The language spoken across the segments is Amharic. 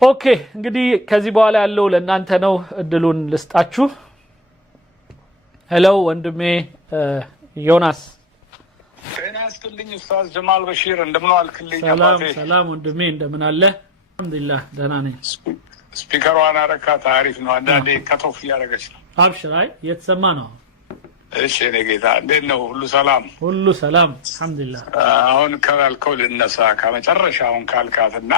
ኦኬ እንግዲህ ከዚህ በኋላ ያለው ለእናንተ ነው እድሉን ልስጣችሁ ሄሎ ወንድሜ ዮናስ ጤና ይስጥልኝ ኡስታዝ ጀማል በሺር እንደምን ዋልክልኝ አባቴ ሰላም ወንድሜ እንደምን አለ አልহামዱሊላህ ደህና ነኝ ስፒከሯን አረካ ታሪፍ ነው አንዳንዴ ከቶፍ ያረጋች ነው አብሽር አይ የተሰማ ነው እሺ እኔ ጌታ እንዴት ነው ሁሉ ሰላም አልহামዱሊላህ አሁን ካልከው ልነሳ ከመጨረሻውን ካልካትና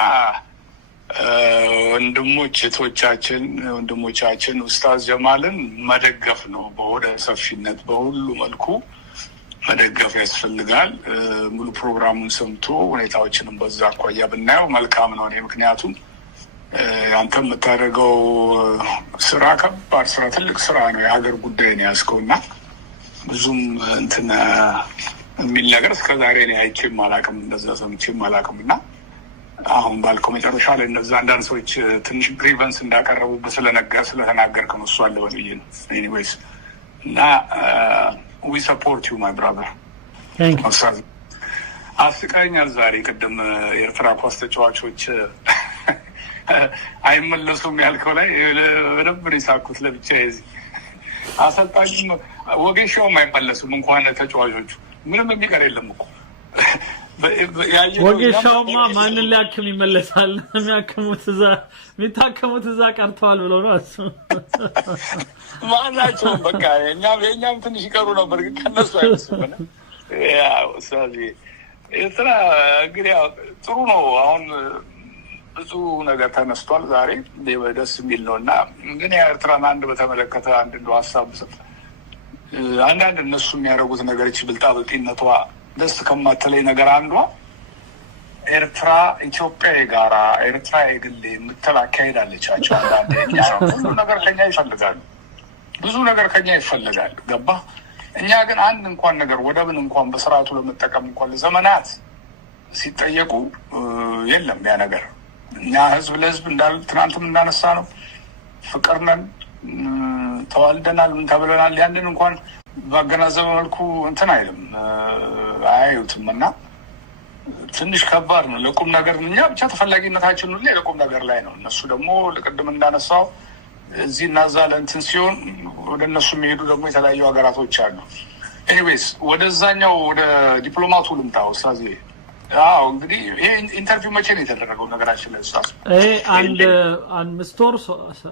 ወንድሞቻችን ኡስታዝ ጀማልን መደገፍ ነው በወደ ሰፊነት በሁሉ መልኩ መደገፍ ያስፈልጋል ሙሉ ፕሮግራሙን ሰምቶ ሁኔታዎችንም በዛ አቋያ ብናየው መልካም ነው እኔ ምክንያቱም አንተ የምታደርገው ስራ ከባድ ስራ ትልቅ ስራ ነው የሀገር ጉዳይ ነው ያስከውና ብዙም እንትና የሚል ነገር እስከዛሬ ነው አይቼም አላውቅም እንደዛ ሰምቼም አላውቅምና አሁን ባልከው መጨረሻ ላይ እነዛ አንዳንድ ሰዎች ትንሽ ግሪቨንስ እንዳቀረቡ ስለተናገርክ ነው እሱ አለ ወልይ ነው ኤኒዌይስ እና we support you my brother thank you አስቀኛል ዛሬ ቅድም የኤርትራ ኳስ ተጫዋቾች አይመለሱም ያልከው ላይ በደንብ ይሳኩት ለብቻዬ አሰልጣኙም ወጌሻውም አይመለሱም እንኳን ተጫዋቾቹ ምንም የሚቀር የለም እኮ ወጌሻውማ ማንን ሊያክም ይመለሳል የሚታከሙት እዛ ቀርተዋል ብለው ነው እሱ ማናቸው በቃ የኛም ትንሽ ይቀሩ ነበር ግን ከነሱ አይመስልም ያው ስለዚህ ኤርትራ እንግዲህ ጥሩ ነው አሁን ብዙ ነገር ተነስቷል ዛሬ ደስ የሚል ነውና ግን ኤርትራን አንድ በተመለከተ አንድ እንደው ሀሳብ አንዳንድ እነሱ የሚያደርጉት ነገር እቺ ብልጣብልጥነቷ ደስ ከማተለይ ነገር አንዷ ኤርትራ ኢትዮጵያ ጋራ ኤርትራ የግል የምትላካሄዳለቻቸው አንዳንዴ ብዙ ነገር ከኛ ይፈልጋሉ ብዙ ነገር ከኛ ይፈልጋሉ ገባ እኛ ግን አንድ እንኳን ነገር ወደብን እንኳን በስርዓቱ ለመጠቀም እንኳን ለዘመናት ሲጠየቁ የለም ያ ነገር እኛ ህዝብ ለህዝብ እንዳል ትናንትም እንዳነሳ ነው ፍቅርነን ተዋልደናል ምን ተብለናል ያንን እንኳን ባገናዘበ መልኩ እንትን አይልም አያዩትምና ትንሽ ከባድ ነው ለቁም ነገር እኛ ብቻ ተፈላጊነታችን ሁሉ ለቁም ነገር ላይ ነው እነሱ ደግሞ ለቀደም እንዳነሳው እዚህ እናዛ ለእንትን ሲሆን ወደ እነሱ የሚሄዱ ደግሞ የተለያዩ ሀገራቶች አሉ ኤኒዌይስ ወደዛኛው ወደ ዲፕሎማቱ ልምጣው ስለዚህ እንግዲህ ይሄ ኢንተርቪው መቼ ነው የተደረገው ነገራችን ላይ ኡስታዝ አንድ 5 ወር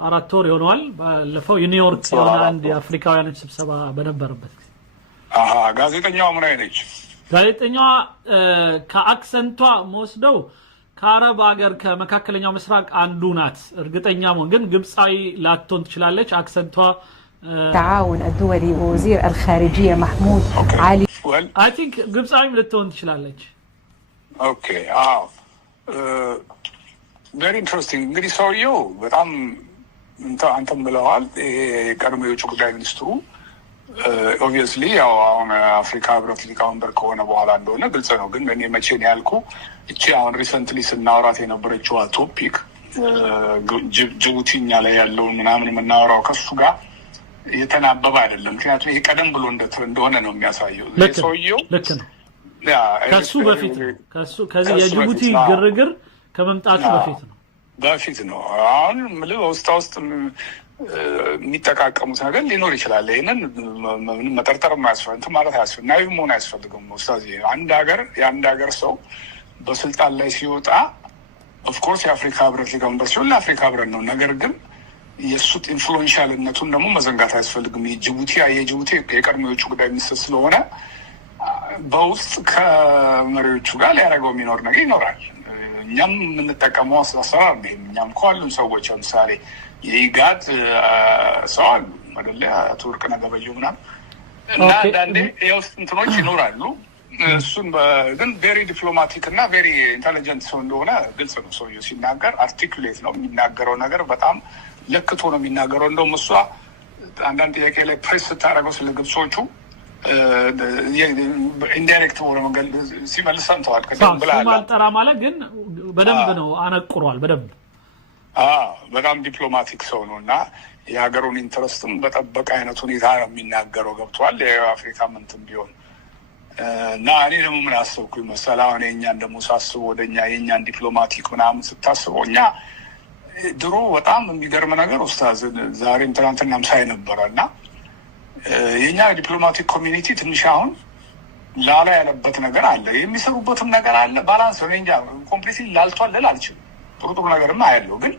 4 ወር ይሆናል ባለፈው ኒውዮርክ የሆነ አንድ የአፍሪካውያን ስብሰባ በነበረበት ጋዜጠኛዋ ምን አይነች ጋዜጠኛዋ ከአክሰንቷ ወስደው ከአረብ ሀገር ከመካከለኛው ምስራቅ አንዱ ናት እርግጠኛ ነው ግን ግብጻዊ ላትሆን ትችላለች አክሰንቷ تعاون الدولي ووزير الخارجيه محمود علي I think ግብጻዊ ልትሆን ትችላለች Okay. Very interesting. እንግዲህ ሰውየው በጣም አንተም ብለዋል የቀድሞ የውጭ ጉዳይ ሚኒስትሩ obviously ያው አሁን አፍሪካ ህብረት ሊቀመንበር ከሆነ በኋላ እንደሆነ ግልጽ ነው ግን እኔ መቼ ነው ያልኩ እቺ አሁን ሪሰንትሊ ስናወራት የነበረችው ቶፒክ ጅቡቲኛ ላይ ያለው ምናምን የምናወራው ከሱ ጋር የተናበበ አይደለም ምክንያቱም ይሄ ቀደም ብሎ እንደሆነ ነው የሚያሳየው ሰውየው ልክ ነው ከሱ በፊት ከዚህ የጅቡቲ ግርግር ከመምጣቱ በፊት ነው አሁን ውስጥ የሚጠቃቀሙት ነገር ሊኖር ይችላል ይሄንን ምንም መጠርጠር ማያስፈልግ ማለት ያስፈልግ ናይቭ መሆን አያስፈልግም ኡስታዝ የአንድ ሀገር ሰው በስልጣን ላይ ሲወጣ ኦፍኮርስ የአፍሪካ ህብረት ሊቀመንበር ሲሆን ለአፍሪካ ህብረት ነው ነገር ግን የእሱ ኢንፍሉዌንሻልነቱን ደግሞ መዘንጋት አያስፈልግም የጅቡቲ የቀድሞ የውጭ ጉዳይ ሚኒስትር ስለሆነ በውስጥ ከመሪዎቹ ጋር ሊያደርገው የሚኖር ነገር ይኖራል እኛም የምንጠቀመው አሰራር ነው እኛም ከሁሉም ሰዎች ለምሳሌ የኢጋድ ሰው አሉ አይደለ ቱርክ ነገበየው ምናምን እና አንዳንዴ የውስጥ እንትኖች ይኖራሉ እሱን ግን ቬሪ ዲፕሎማቲክ እና ቬሪ ኢንተሊጀንት ሰው እንደሆነ ግልጽ ነው ሰውየው ሲናገር አርቲኩሌት ነው የሚናገረው ነገር በጣም ለክቶ ነው የሚናገረው እንደውም እሷ አንዳንድ ጥያቄ ላይ ፕሬስ ስታደርገው ስለ ግብጾቹ ኢንዳይሬክት ወደ መንገድ ሲመልስ ሰምተዋል ከደም ብላል ማልጠራ ማለት ግን በደንብ ነው አነቁሯል በደንብ በጣም ዲፕሎማቲክ ሰው ነውና የሀገሩን ኢንተረስትም በጠበቀ አይነት ሁኔታ ነው የሚናገረው ገብቷል የአፍሪካ ምንትን ቢሆን እና እኔ ደግሞ ምን አሰብኩኝ መሰለህ አሁን የኛን ደግሞ ሳስበው ወደኛ የኛን ዲፕሎማቲክ ምናምን ስታስበው እኛ ድሮ በጣም የሚገርም ነገር ኡስታዝ ዛሬም ትናንትናም ሳይ ነበረና የኛ ዲፕሎማቲክ ኮሚኒቲ ትንሽ አሁን ላላ ያለበት ነገር አለ፣ የሚሰሩበትም ነገር አለ። ባላንስ ነው እንጂ ኮምፕሊትሊ ላልቷል ልል አልችልም። ጥሩ ነገርም አያለው፣ ግን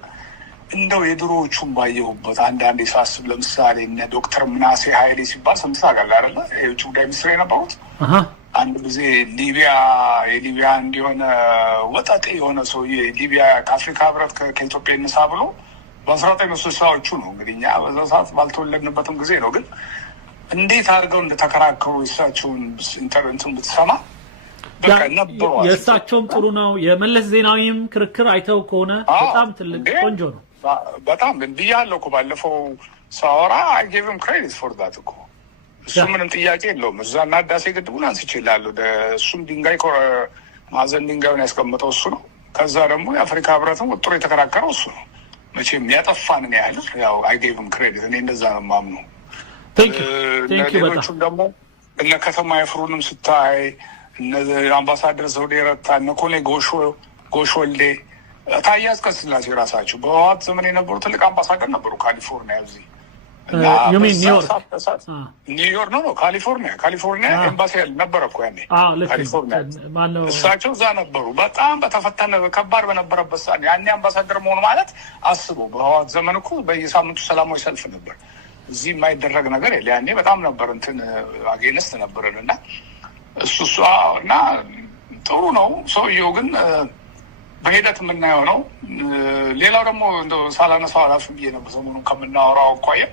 እንደው የድሮዎቹን ባየሁበት አንዳንዴ ሳስብ ለምሳሌ እነ ዶክተር ምናሴ ኃይሌ ሲባል ሰምተህ ታውቃለህ አይደለ? የውጭ ጉዳይ ሚኒስትር የነበሩት አንድ ጊዜ የሊቢያ እንዲሆነ ወጣጤ የሆነ ሰውዬ ሊቢያ ከአፍሪካ ህብረት ከኢትዮጵያ ይነሳ ብሎ በ1960ዎቹ ነው እንግዲህ እኛ በዛ ሰዓት ባልተወለድንበትም ጊዜ ነው። ግን እንዴት አድርገው እንደተከራከሩ የእሳቸውን ኢንተርቪው ብትሰማ በቃ ነበሩ። የእሳቸውም ጥሩ ነው። የመለስ ዜናዊም ክርክር አይተው ከሆነ በጣም ትልቅ ቆንጆ ነው። በጣም ብያለሁ እኮ ባለፈው ሳወራ አይ ጊቭ ሂም ክሬዲት ፎር ዳት እኮ እሱ ምንም ጥያቄ የለውም። እዛና ህዳሴ ግድቡን አንስቼልሃለሁ። እሱም ድንጋይ ማዕዘን ድንጋዩን ያስቀምጠው እሱ ነው። ከዛ ደግሞ የአፍሪካ ህብረትም ወጥሮ የተከራከረው እሱ ነው። መቼም ያጠፋንን ያህል ያው አይ ጊቭ ሂም ክሬዲት። እኔ እንደዛ ነው የማምነው። ሌሎቹም ደግሞ እነ ከተማ የፍሩንም ስታይ እነ አምባሳደር ዘውዴ ረታ እነ ኮኔ ጎሽ ወልዴ ታዬ አጽቀሥላሴ ራሳቸው በህወሓት ዘመን የነበሩ ትልቅ አምባሳደር ነበሩ ካሊፎርኒያ እዚህ ኒውዮርክ ነው ካሊፎርኒያ ኤምባሲ ነበረ እኮ ያኔ ካሊፎርኒያ እሳቸው እዛ ነበሩ። በጣም በተፈተነ ከባድ በነበረበት ሰዓት ያኔ አምባሳደር መሆኑ ማለት አስበው። በህወሓት ዘመን እኮ በየሳምንቱ ሰላማዊ ሰልፍ ነበር። እዚህ የማይደረግ ነገር የለ። ያኔ በጣም ነበር እንትን አጌንስት ነበረን እና እሱ እና ጥሩ ነው ሰውየው ግን በሂደት የምናየው ነው። ሌላው ደግሞ እንደው ሳላነሳው አላፍ ብዬ ነበር ሰሞኑን ከምናወራው አኳያ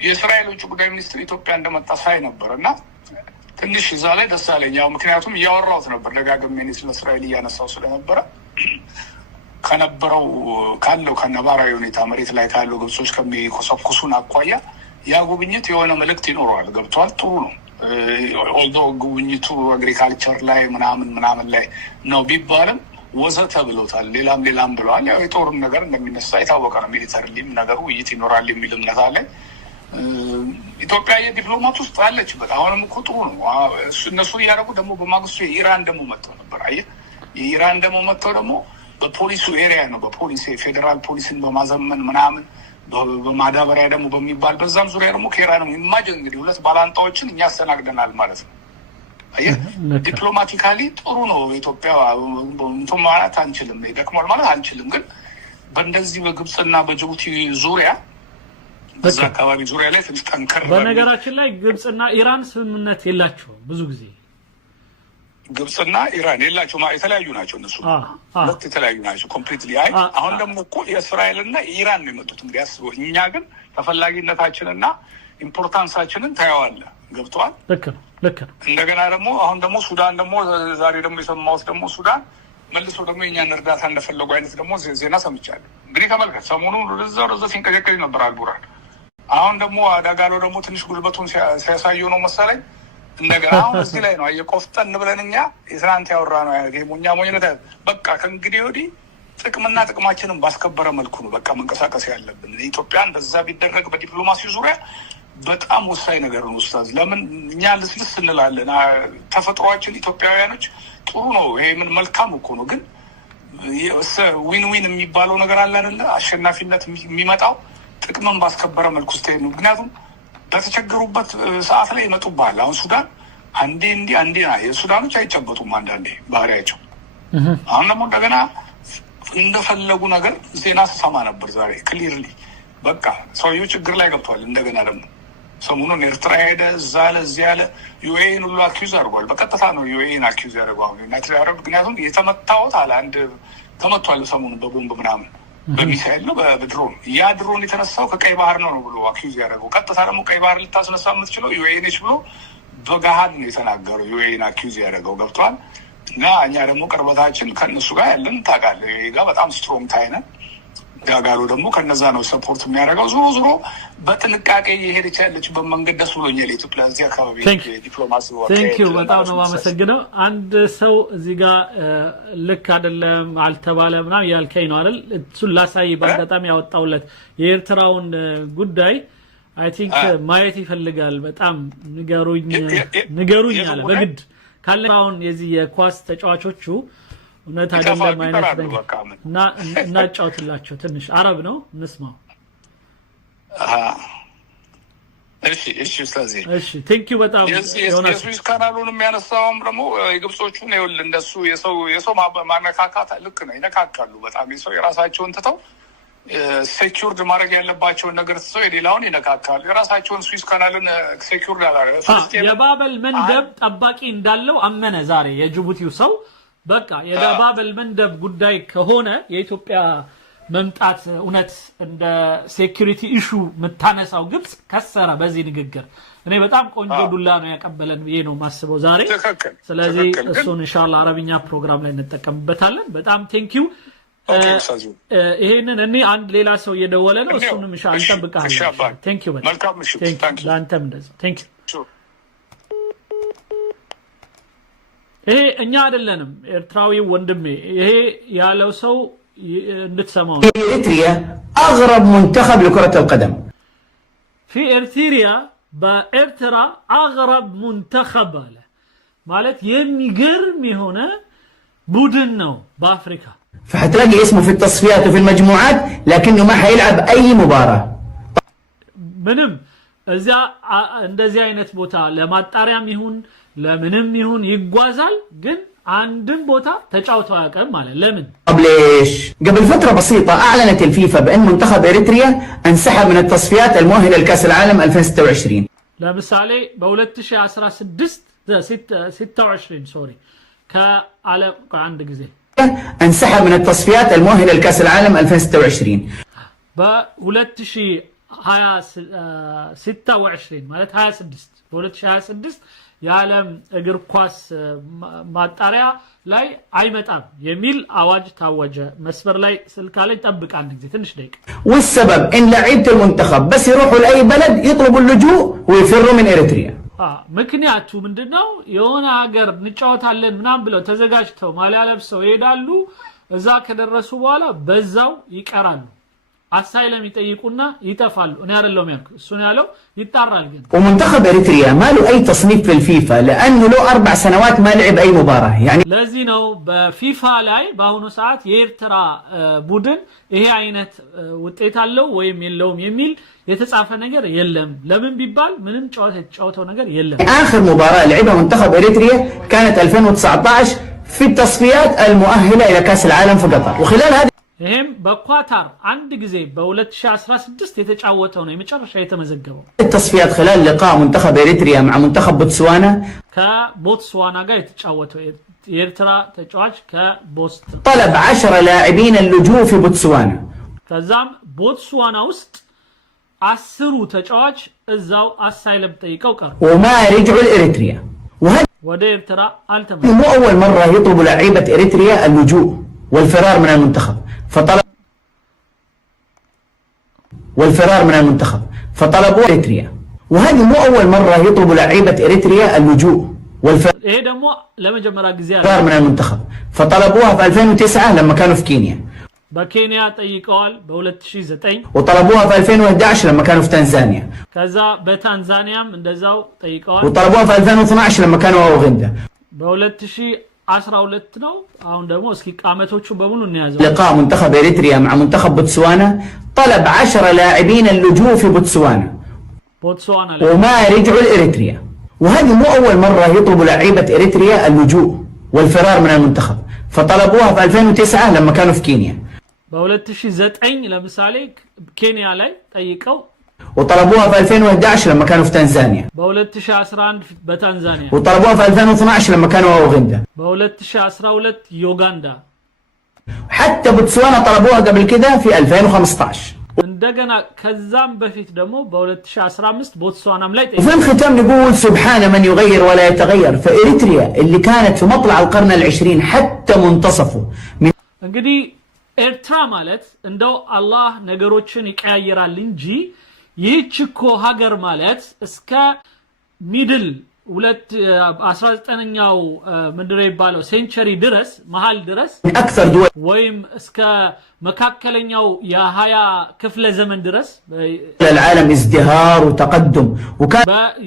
የእስራኤል ውጭ ጉዳይ ሚኒስትር ኢትዮጵያ እንደመጣ ሳይ ነበር እና ትንሽ እዛ ላይ ደስ አለኝ። ያው ምክንያቱም እያወራሁት ነበር ደጋግሜ እኔ ስለ እስራኤል እያነሳው ስለነበረ ካለው ከነባራዊ ሁኔታ መሬት ላይ ካለው ግብጾች ከሚኮሰኩሱን አኳያ ያ ጉብኝት የሆነ መልእክት ይኖረዋል። ገብቷል። ጥሩ ነው። ኦልዶ ጉብኝቱ አግሪካልቸር ላይ ምናምን ላይ ነው ቢባልም ወዘተ ብሎታል። ሌላም ብለዋል። ያው የጦርም ነገር እንደሚነሳ የታወቀ ነው። ሚሊተሪም ነገሩ ውይይት ይኖራል የሚል እምነት አለ። ኢትዮጵያ የዲፕሎማት ውስጥ አለችበት። አሁንም እኮ ጥሩ ነው እነሱ እያደረጉ ደግሞ በማግስቱ የኢራን ደግሞ መጥተው ነበር። አየህ የኢራን ደግሞ መጥተው ደግሞ በፖሊሱ ኤሪያ ነው በፖሊስ ፌዴራል ፖሊስን በማዘመን ምናምን በማዳበሪያ ደግሞ በሚባል በዛም ዙሪያ ደግሞ ከኢራን ኢማጅን እንግዲህ ሁለት ባላንጣዎችን እኛ አስተናግደናል ማለት ነው። አየህ ዲፕሎማቲካሊ ጥሩ ነው። ኢትዮጵያ እንትን ማለት አንችልም፣ ይደክማል ማለት አንችልም። ግን በእንደዚህ በግብፅና በጅቡቲ ዙሪያ በዛ አካባቢ ዙሪያ ላይ ትንሽ ጠንከር በነገራችን ላይ ግብፅና ኢራን ስምምነት የላቸውም። ብዙ ጊዜ ግብፅና ኢራን የላቸውም፣ የተለያዩ ናቸው። እነሱ ሁለት የተለያዩ ናቸው ኮምፕሊትሊ። አሁን ደግሞ እኮ የእስራኤልና ኢራን ነው የመጡት። እንግዲህ አስበው። እኛ ግን ተፈላጊነታችንና ኢምፖርታንሳችንን ታየዋለህ። ገብተዋል። ልክ ነው። እንደገና ደግሞ አሁን ደግሞ ሱዳን ደግሞ ዛሬ ደግሞ የሰማሁት ደግሞ ሱዳን መልሶ ደግሞ የእኛን እርዳታ እንደፈለጉ አይነት ደግሞ ዜና ሰምቻለሁ። እንግዲህ ተመልከት። ሰሞኑን ወደዛ ሲንቀጨቀጭ ነበር አልቡራን። አሁን ደግሞ አዳጋሎ ደግሞ ትንሽ ጉልበቱን ሲያሳየው ነው መሰለኝ። እንደገና አሁን እዚህ ላይ ነው ቆፍጠን ብለን እኛ የትናንት ያወራ ነው ሞኛ ሞኝነት በቃ ከእንግዲህ ወዲህ ጥቅምና ጥቅማችንን ባስከበረ መልኩ ነው በቃ መንቀሳቀስ ያለብን። ኢትዮጵያን በዛ ቢደረግ በዲፕሎማሲ ዙሪያ በጣም ወሳኝ ነገር ነው ኡስታዝ። ለምን እኛ ልስልስ እንላለን? ተፈጥሯችን ኢትዮጵያውያኖች ጥሩ ነው። ይሄ ምን መልካም እኮ ነው። ግን ዊን የሚባለው ነገር አለ አይደለ? አሸናፊነት የሚመጣው ጥቅምን ባስከበረ መልኩ ስትሄድ ነው። ምክንያቱም በተቸገሩበት ሰዓት ላይ ይመጡብሃል። አሁን ሱዳን አንዴ እንዲህ አንዴ የሱዳኖች አይጨበጡም አንዳንዴ ባህሪያቸው። አሁን ደግሞ እንደገና እንደፈለጉ ነገር ዜና ስሰማ ነበር ዛሬ ክሊርሊ በቃ ሰውየው ችግር ላይ ገብቷል። እንደገና ደግሞ ሰሞኑን ኤርትራ ሄደ፣ እዛ አለ፣ እዚህ አለ። ዩኤኢን ሁሉ አኪዩዝ አድርጓል። በቀጥታ ነው ዩኤኢን አኪዩዝ ያደርገው ዩናይትድ አረብ። ምክንያቱም የተመታወት አለ አንድ ተመቷል ሰሞኑን በቦምብ ምናምን በሚሳይል ነው በድሮን። ያ ድሮን የተነሳው ከቀይ ባህር ነው ብሎ አኪዩዝ ያደረገው። ቀጥታ ደግሞ ቀይ ባህር ልታስነሳ የምትችለው ዩኤኢ ነች ብሎ በገሃድ ነው የተናገረው። ዩኤኢን አኪዩዝ ያደረገው ገብቷል። እና እኛ ደግሞ ቅርበታችን ከእነሱ ጋር ያለን ታውቃለህ። ዩኤኢ ጋር በጣም ስትሮንግ ታይነን ዳጋሎ ደግሞ ከነዛ ነው ሰፖርት የሚያደርገው። ዞሮ በጥንቃቄ የሄደች ያለችበት መንገድ ደስ ብሎኛል። ኢትዮጵያ እዚህ አካባቢ ዲፕሎማሲ ቴንኪው በጣም ነው የማመሰግነው። አንድ ሰው እዚህ ጋር ልክ አይደለም አልተባለ ምናምን ያልከኝ ነው አይደል? እሱን ላሳይ በአጋጣሚ ያወጣውለት የኤርትራውን ጉዳይ አይ ቲንክ ማየት ይፈልጋል። በጣም ንገሩኝ አለ በግድ ካለውን የዚህ የኳስ ተጫዋቾቹ እውነት አይደለም አይነት እና እናጫውትላቸው ትንሽ አረብ ነው እንስማው እሺ ስለዚህ እሺ ቴንክ ዩ በጣም ዮናስ የስዊስ ካናሉን የሚያነሳውም ደግሞ የግብጾቹን ይወል እንደሱ የሰው ማነካካት ልክ ነው ይነካካሉ በጣም የሰው የራሳቸውን ትተው ሴኩርድ ማድረግ ያለባቸውን ነገር ትተው የሌላውን ይነካካሉ የራሳቸውን ስዊስ ካናልን ሴኩርድ አላደረገ የባበል መንደብ ጠባቂ እንዳለው አመነ ዛሬ የጅቡቲው ሰው በቃ የባበል መንደብ ጉዳይ ከሆነ የኢትዮጵያ መምጣት እውነት እንደ ሴኩሪቲ ኢሹ መታነሳው ግብጽ ከሰረ በዚህ ንግግር እኔ በጣም ቆንጆ ዱላ ነው ያቀበለን ብዬ ነው ማስበው ዛሬ ስለዚህ እሱን ኢንሻአላህ አረብኛ ፕሮግራም ላይ እንጠቀምበታለን በጣም ቴንክ ዩ ይሄንን እኔ አንድ ሌላ ሰው እየደወለ ነው እሱንም ኢንሻአላህ እንጠብቃለን ቴንክ ዩ መልካም እሺ ላንተም እንደዚህ ቴንክ ዩ ይሄ እኛ አይደለንም ኤርትራዊው ወንድሜ ይሄ ያለው ሰው እንድትሰማው إريتريا أغرب منتخب لكرة القدم في إريتريا بإرترا أغرب منتخب له مالت يميقرمي هنا بودنو بأفريقيا فحتلاقي اسمه في التصفيات وفي المجموعات لكنه ما حيلعب أي مباراة منم إذا እንደዚህ አይነት ቦታ ለማጣሪያም ይሁን ለምንም ይሁን ይጓዛል ግን عندن بوتا تجاوتوا ياقم ማለት ለምን طب ليش قبل فترة بسيطة أعلنت الفيفا بأن منتخب إريتريا انسحب من التصفيات المؤهلة لكأس العالم 2026 ለምሳሌ በ2026 سوري كعالم عند ጊዜ انسحب من التصفيات المؤهلة لكأس العالم 2026 ب 2026 ማለት 26 በ2026 የዓለም እግር ኳስ ማጣሪያ ላይ አይመጣም የሚል አዋጅ ታወጀ መስበር ላይ ስልካ ላይ ጠብቅ አንድ ጊዜ ትንሽ ደቂቃ والسبب ان لعيبه المنتخب بس يروحوا لاي بلد يطلبوا اللجوء ويفروا من اريتريا ምክንያቱ ምንድነው የሆነ ሀገር እንጫወታለን ምናም ብለው ተዘጋጅተው ማሊያ ለብሰው ይሄዳሉ እዛ ከደረሱ በኋላ በዛው ይቀራሉ አሳይለም ይጠይቁና ይጠፋሉ እኔ አይደለም ያልኩ እሱ ነው ያለው ይጣራል ግን ومنتخب اريتريا ما له اي تصنيف في الفيفا لانه له 4 سنوات ما لعب اي مباراه يعني ለዚህ ነው በፊፋ ላይ በአሁኑ ሰዓት የኤርትራ ቡድን ይሄ አይነት ውጤት አለው ወይም የለውም የሚል የተጻፈ ነገር የለም ለምን ቢባል ምንም ጨዋታው ነገር የለም اخر مباراه لعبها منتخب اريتريا كانت 2019 في التصفيات المؤهله الى كاس العالم في قطر وخلال هذه ይሄም በኳታር አንድ ጊዜ በ2016 የተጫወተው ነው የመጨረሻ የተመዘገበው التصفيات خلال لقاء منتخب اريتريا مع منتخب بوتسوانا ከቦትስዋና ጋር የተጫወተው የኤርትራ ተጫዋች ከቦስቶን طلب 10 لاعبين اللجوء في بوتسوانا ከዛም ቦትስዋና ውስጥ 10 ተጫዋች እዛው አሳይለም ጠይቀው ቀሩ وما رجعوا لاريتريا وهذا ወደ ኤርትራ አልተመለሱም مو اول مره يطلبوا لاعيبه اريتريا اللجوء والفرار من المنتخب فطلبوا اريتريا وهذه مو اول مره يطلبوا لعيبه اريتريا اللجوء والفرار ايه دمو لمجمرا غزيا من المنتخب فطلبوها في 2009 لما كانوا في كينيا بكينيا طيقوال ب 2009 وطلبوها في 2011 لما كانوا في تنزانيا كذا بتنزانيام እንደዛው طيقوال وطلبوها في 2012 لما كانوا في اوغندا ب 2012 ነው አሁን ደግሞ እስኪ ቃመቶቹ በሙሉ እንያዘው لقاء منتخب اريتريا مع منتخب بوتسوانا طلب 10 لاعبين اللجوء في بوتسوانا وما رجعوا لاريتريا وهذه مو اول مره يطلبوا لعيبه اريتريا اللجوء والفرار من المنتخب فطلبوها في 2009 لما كانوا في كينيا ب 2009 ለምሳሌ ኬንያ ላይ ጠይቀው وطلبوها في 2011 لما كانوا في تنزانيا ب 2011 بتنزانيا وطلبوها في 2012 لما كانوا في اوغندا ب 2012 يوغندا حتى بوتسوانا طلبوها قبل كده في 2015 እንደገና ከዛም በፊት ደግሞ በ2015 ቦትስዋናም ላይ وفي الختام نقول سبحان من يغير ولا يتغير فإريتريا اللي كانت في مطلع القرن العشرين حتى منتصفه እንግዲህ ኤርትራ ማለት እንደው አላህ ነገሮችን ይቀያየራል እንጂ ይህች እኮ ሀገር ማለት እስከ ሚድል 19ኛው ምንድነው ይባለው ሴንቸሪ ድረስ መሃል ድረስ اكثر دول ወይም እስከ መካከለኛው የ20 ክፍለ ዘመን ድረስ العالم ازدهار وتقدم وكان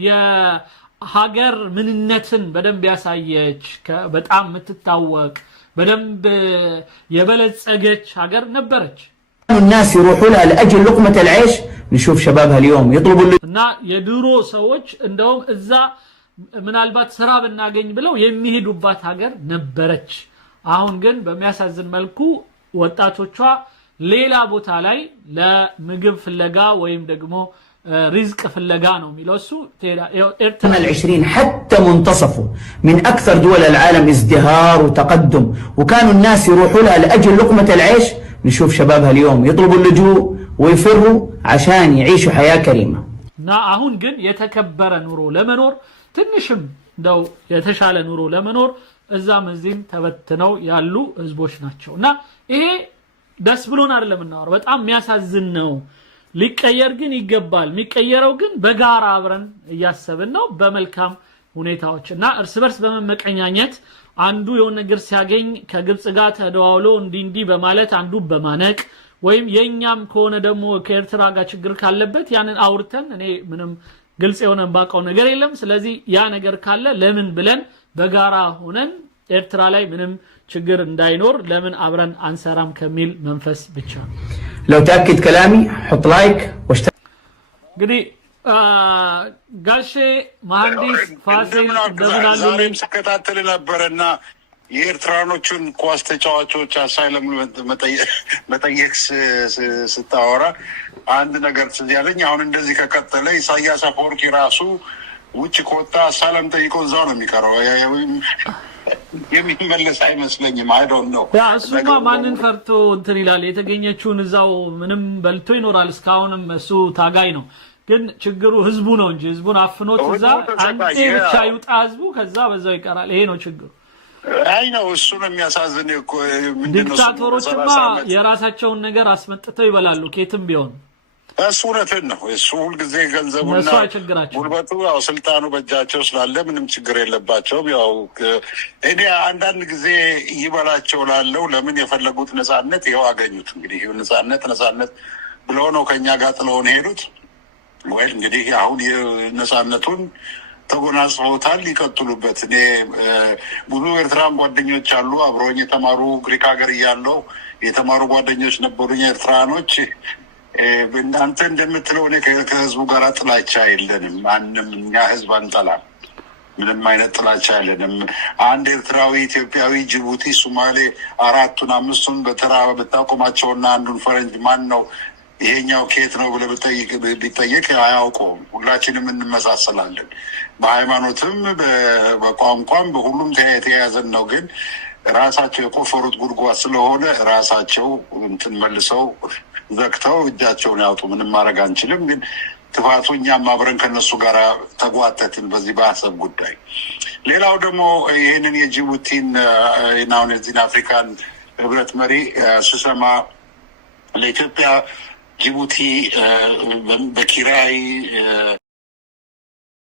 የሀገር ምንነትን በደንብ ያሳየች በጣም የምትታወቅ በደንብ የበለጸገች ሀገር ነበረች الناس يروحوا لها لاجل لقمه العيش نشوف شبابها اليوم يطلبوا እና የድሮ ሰዎች እንደውም እዛ ምናልባት ስራ ብናገኝ ብለው የሚሄዱባት ሀገር ነበረች አሁን ግን በሚያሳዝን መልኩ ወጣቶቿ ሌላ ቦታ ላይ ለምግብ ፍለጋ ወይም ደግሞ رزق فلقا ነው የሚለው እሱ ال20 حتى منتصفه من اكثر دول العالم ازدهار وتقدم وكانوا الناس يروحوا لها لاجل لقمه العيش نشوف شبابها اليوم يطلبوا اللجوء ويفروا عشان يعيشوا حياه كريمه نا አሁን ግን የተከበረ ኑሮ ለመኖር ትንሽም እንደው የተሻለ ኑሮ ለመኖር እዛም እዚህም ተበትነው ያሉ ህዝቦች ናቸውና ይሄ ደስ ብሎን አይደለም እናወራ በጣም የሚያሳዝን ነው ሊቀየር ግን ይገባል የሚቀየረው ግን በጋራ አብረን ያያሰብን ነው በመልካም ሁኔታዎችና እርስ በርስ በመመቀኛኘት አንዱ የሆነ ነገር ሲያገኝ ከግብጽ ጋር ተደዋውሎ እንዲ በማለት አንዱ በማነቅ ወይም የኛም ከሆነ ደግሞ ከኤርትራ ጋር ችግር ካለበት ያንን አውርተን እኔ ምንም ግልጽ የሆነ ባቀው ነገር የለም ስለዚህ ያ ነገር ካለ ለምን ብለን በጋራ ሆነን ኤርትራ ላይ ምንም ችግር እንዳይኖር ለምን አብረን አንሰራም ከሚል መንፈስ ብቻ لو تاكد كلامي حط لايك እንግዲህ ጋሼ መሐንዲስ ፋሲል እንደምናሉኝ ተከታተል ነበርና የኤርትራኖቹን ኳስ ተጫዋቾች አሳይለም መጠየቅ ስታወራ አንድ ነገር ትዝ ያለኝ አሁን እንደዚህ ከቀጠለ ኢሳያስ አፈወርቂ ራሱ ውጭ ከወጣ አሳለም ጠይቆ እዛው ነው የሚቀረው የሚመለስ አይመስለኝም አይ ዶንት ኖ ያ እሱማ ማንን ፈርቶ እንትን ይላል የተገኘችውን እዛው ምንም በልቶ ይኖራል እስካሁንም እሱ ታጋይ ነው ግን ችግሩ ህዝቡ ነው እንጂ ህዝቡን አፍኖት እዛ አንተ ብቻ ይውጣ ህዝቡ ከዛ በዛው ይቀራል ይሄ ነው ችግሩ አይ ነው እሱ ነው የሚያሳዝን እኮ ምንድነው ዲክታቶሮችማ የራሳቸውን ነገር አስመጥተው ይበላሉ ከየትም ቢሆን እሱ እውነትን ነው እሱ ሁልጊዜ ገንዘቡና ጉልበቱ ያው ስልጣኑ በእጃቸው ስላለ ምንም ችግር የለባቸውም ያው እኔ አንዳንድ ጊዜ ይበላቸው ላለው ለምን የፈለጉት ነፃነት ይኸው አገኙት እንግዲህ ነፃነት ብለው ነው ከኛ ጋር ጥለውን ሄዱት ወይ እንግዲህ አሁን ነፃነቱን ተጎናጽፈውታል ይቀጥሉበት እኔ ብዙ ኤርትራን ጓደኞች አሉ አብሮኝ የተማሩ ግሪክ ሀገር እያለው የተማሩ ጓደኞች ነበሩኝ ኤርትራኖች በእናንተ እንደምትለው እኔ ከህዝቡ ጋር ጥላቻ የለንም ማንንም እኛ ህዝብ አንጠላም ምንም አይነት ጥላቻ የለንም አንድ ኤርትራዊ ኢትዮጵያዊ ጅቡቲ ሶማሌ አራቱን አምስቱን በተራ በታቆማቸውና አንዱን ፈረንጅ ማን ነው ይሄኛው ኬት ነው ብለ ቢጠየቅ አያውቀውም ሁላችንም እንመሳሰላለን በሃይማኖትም በቋንቋም በሁሉም ተያያዘን ነው ግን ራሳቸው የቆፈሩት ጉድጓድ ስለሆነ ራሳቸው እንትን መልሰው ዘክተው እጃቸውን ያውጡ ምንም ማድረግ አንችልም ግን ጥፋቱ እኛም አብረን ከነሱ ጋር ተጓተትን በዚህ በአሰብ ጉዳይ ሌላው ደግሞ ይሄንን የጅቡቲን ናውን የዚህን አፍሪካን ህብረት መሪ ስሰማ ለኢትዮጵያ ጅቡቲ በኪራይ